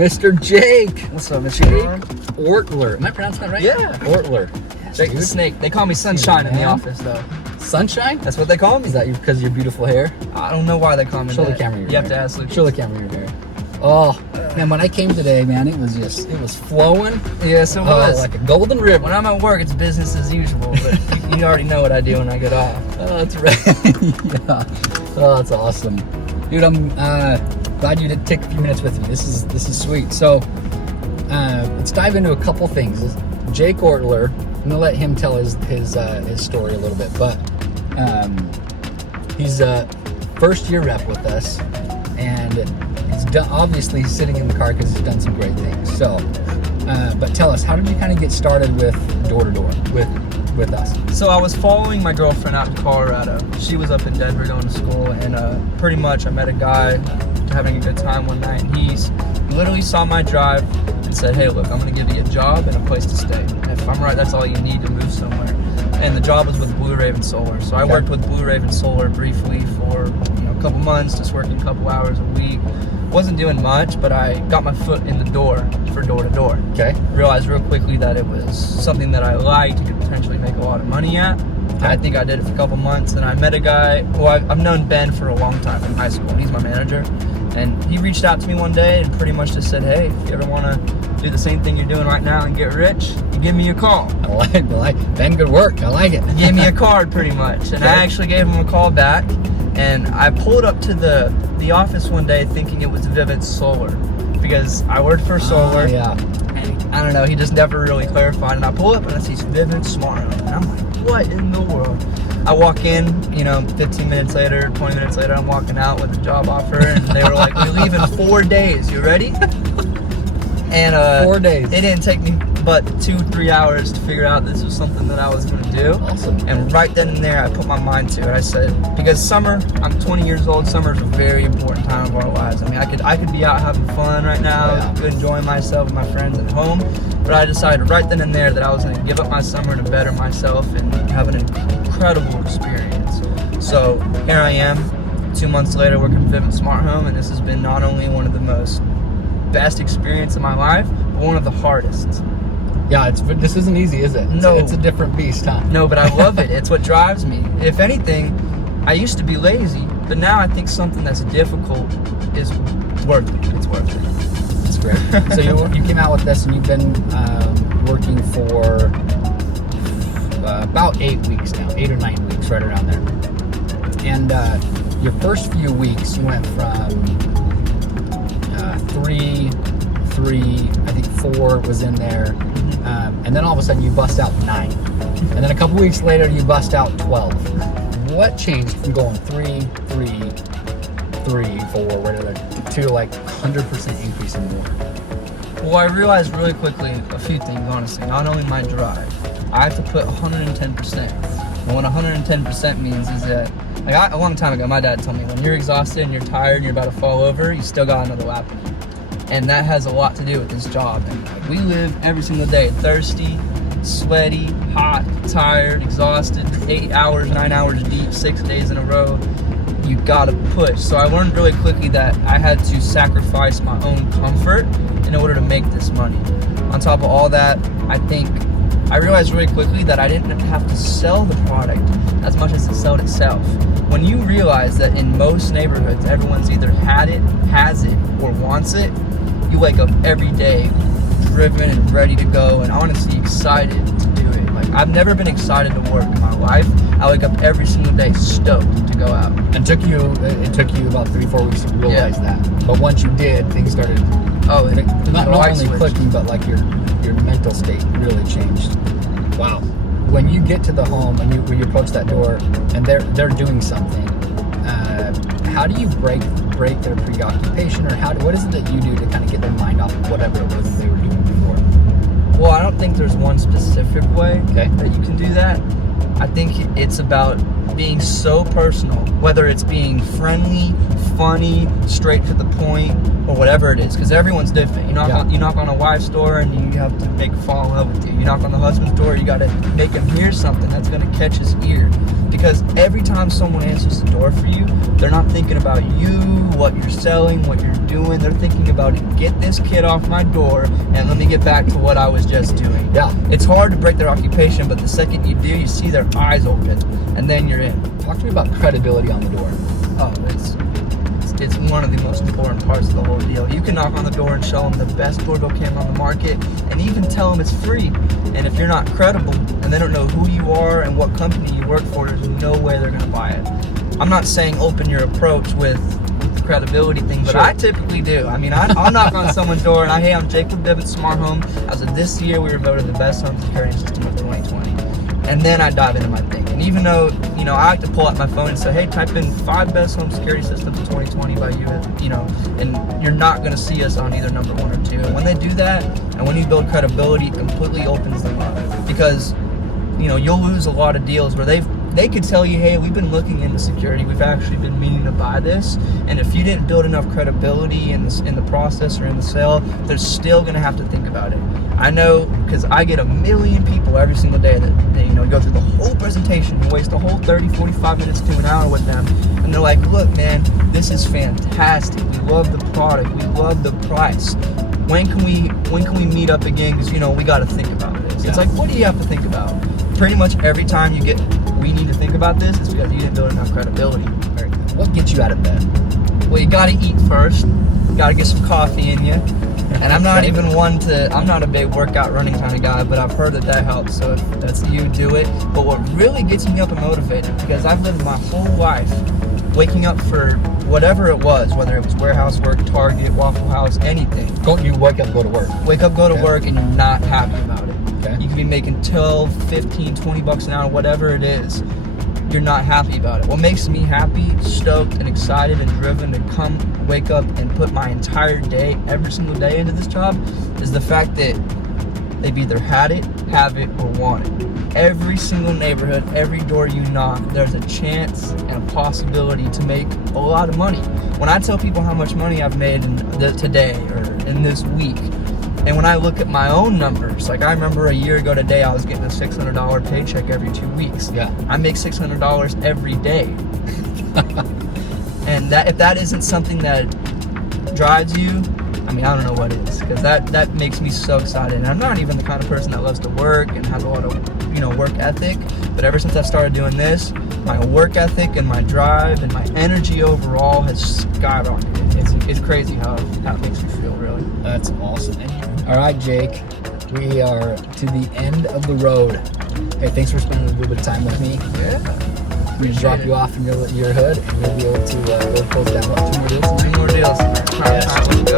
Mr. Jake. What's up, Mr. Jake Ortler. Am I pronouncing that right? Yeah. Ortler. Yes, Jake the Snake. They call me Sunshine in the office, though. Sunshine? That's what they call me. Is that because of your beautiful hair? I don't know why they call me Show that. the camera your You have hair. to ask Lucas. Show the camera your hair. Oh, man, when I came today, man, it was flowing. Yes, it was. Like a golden river. When I'm at work, it's business as usual, but you already know what I do when I get off. Oh, that's right. Yeah. Oh, that's awesome. Dude, I'm glad you did take a few minutes with me. This is sweet. So, let's dive into a couple things. Jake Ortler, I'm gonna let him tell his story a little bit, but he's a first year rep with us, and he's obviously sitting in the car because he's done some great things. So, but tell us, how did you kind of get started with door to door with us? So I was following my girlfriend out to Colorado. She was up in Denver going to school, and pretty much I met a guy having a good time one night, and he literally saw my drive and said, "Hey, look, I'm going to give you a job and a place to stay. If I'm right, that's all you need to move somewhere." And the job was with Blue Raven Solar. So I worked with Blue Raven Solar briefly for a couple months, just working a couple hours a week. Wasn't doing much, but I got my foot in the door for door to door. Okay. Realized real quickly that it was something that I liked, could potentially make a lot of money at. Okay. I think I did it for a couple months, and I met a guy. Well, I've known Ben for a long time in high school. He's my manager, and he reached out to me one day and pretty much just said, "Hey, if you ever want to do the same thing you're doing right now and get rich, you give me a call." I like Ben. Good work. I like it. He gave me a card pretty much, and I actually gave him a call back. And I pulled up to the office one day thinking it was Vivint Solar because I worked for Solar. Yeah. And I don't know, he just never really clarified. And I pull up and I see Vivint Smart Home. And I'm like, what in the world? I walk in, 15 minutes later, 20 minutes later, I'm walking out with a job offer. And they were like, "We leave in 4 days. You ready?" And 4 days. It didn't take me but 2-3 hours to figure out this was something that I was going to do. Awesome. And right then and there, I put my mind to it. I said, because summer, I'm 20 years old. Summer is a very important time of our lives. I mean, I could be out having fun right now, enjoying myself with my friends at home. But I decided right then and there that I was going to give up my summer to better myself and have an incredible experience. So here I am, 2 months later, working for Vivint Smart Home, and this has been not only one of the most best experience of my life, but one of the hardest. Yeah, this isn't easy, is it? No. It's a different beast, huh? No, but I love it. It's what drives me. If anything, I used to be lazy, but now I think something that's difficult is worth it. It's worth it. That's great. So you came out with this, and you've been working for about 8 weeks now, 8 or 9 weeks, right around there. And your first few weeks, you went from 3, I think 4 was in there. And then all of a sudden you bust out 9. And then a couple weeks later you bust out 12. What changed from going 3, 4, whatever, to like 100% increase in more? Well, I realized really quickly a few things, honestly. Not only my drive, I have to put 110%. And what 110% means is that, a long time ago, my dad told me, when you're exhausted and you're tired and you're about to fall over, you still got another lap in you. And that has a lot to do with this job. And we live every single day thirsty, sweaty, hot, tired, exhausted, 8 hours, 9 hours deep, 6 days in a row. You gotta push. So I learned really quickly that I had to sacrifice my own comfort in order to make this money. On top of all that, I realized really quickly that I didn't have to sell the product as much as it sold itself. When you realize that in most neighborhoods, everyone's either had it, has it, or wants it, you wake up every day driven and ready to go and honestly excited to do it. Like, I've never been excited to work in my life. I wake up every single day stoked to go out. It took you about 3-4 weeks to realize that. But once you did, things started not only clicking, but like your mental state really changed. Wow. When you get to the home and when you approach that door and they're doing something, how do you break their preoccupation, or what is it that you do to kind of get their mind off of whatever it was that they were doing before? Well, I don't think there's one specific way that you can do that. I think it's about being so personal, whether it's being friendly, funny, straight to the point, or whatever it is, because everyone's different. You knock on a wife's door and you have to make her fall in love with you. You knock on the husband's door, you got to make him hear something that's going to catch his ear. Because every time someone answers the door for you, they're not thinking about you, what you're selling, what you're doing. They're thinking about, get this kid off my door and let me get back to what I was just doing. Yeah. It's hard to break their occupation, but the second you do, you see their eyes open, and then you're in. Talk to me about credibility on the door. Oh, it's one of the most important parts of the whole deal. You can knock on the door and show them the best doorbell camera on the market, and even tell them it's free. And if you're not credible, and they don't know who you are and what company you work for, there's no way they're going to buy it. I'm not saying open your approach with the credibility thing, but I typically do. I mean, I'll knock on someone's door and hey, I'm Jacob Devitt Smart Home. As of this year, we were voted the best home security system of 2020. And then I dive into my thing. And even though, I like to pull out my phone and say, hey, type in 5 best home security systems of 2020 by you, and you're not going to see us on either number 1 or 2. And when they do that, and when you build credibility, it completely opens them up. Because, you'll lose a lot of deals where they could tell you, hey, we've been looking into security, we've actually been meaning to buy this, and if you didn't build enough credibility in the process or in the sale, they're still going to have to think about it. I know, because I get a million people every single day that go through the whole presentation and waste a whole 30, 45 minutes to an hour with them, and they're like, look, man, this is fantastic, we love the product, we love the price, when can we meet up again, because we got to think about this. It's like, what do you have to think about? Pretty much every time you get, we need to think about this, it's because you didn't build enough credibility. What gets you out of bed? Well, you gotta eat first, you gotta get some coffee in you, and I'm not I'm not a big workout running kind of guy, but I've heard that helps, so if that's you, do it. But what really gets me up and motivated, because I've lived my whole life waking up for whatever it was, whether it was warehouse work, Target, Waffle House, anything. You wake up, go to work. Wake up, go to work, and you're not happy about it. Okay. You could be making 12, 15, 20 bucks an hour, whatever it is. You're not happy about it. What makes me happy, stoked, and excited and driven to come wake up and put my entire day, every single day into this job is the fact that they've either had it, have it, or want it. Every single neighborhood, every door you knock, there's a chance and a possibility to make a lot of money. When I tell people how much money I've made today or in this week, and when I look at my own numbers, like I remember a year ago today, I was getting a $600 paycheck every 2 weeks. Yeah. I make $600 every day. And if that isn't something that drives you, I mean, I don't know what is, because that makes me so excited. And I'm not even the kind of person that loves to work and has a lot of, work ethic. But ever since I started doing this, my work ethic and my drive and my energy overall has skyrocketed. It's crazy how it makes me feel, really. That's awesome. All right, Jake, we are to the end of the road. Hey, thanks for spending a little bit of time with me. Yeah. We drop you off in your hood, and we'll be able to go close down 2 more deals. 2 more deals. Yes.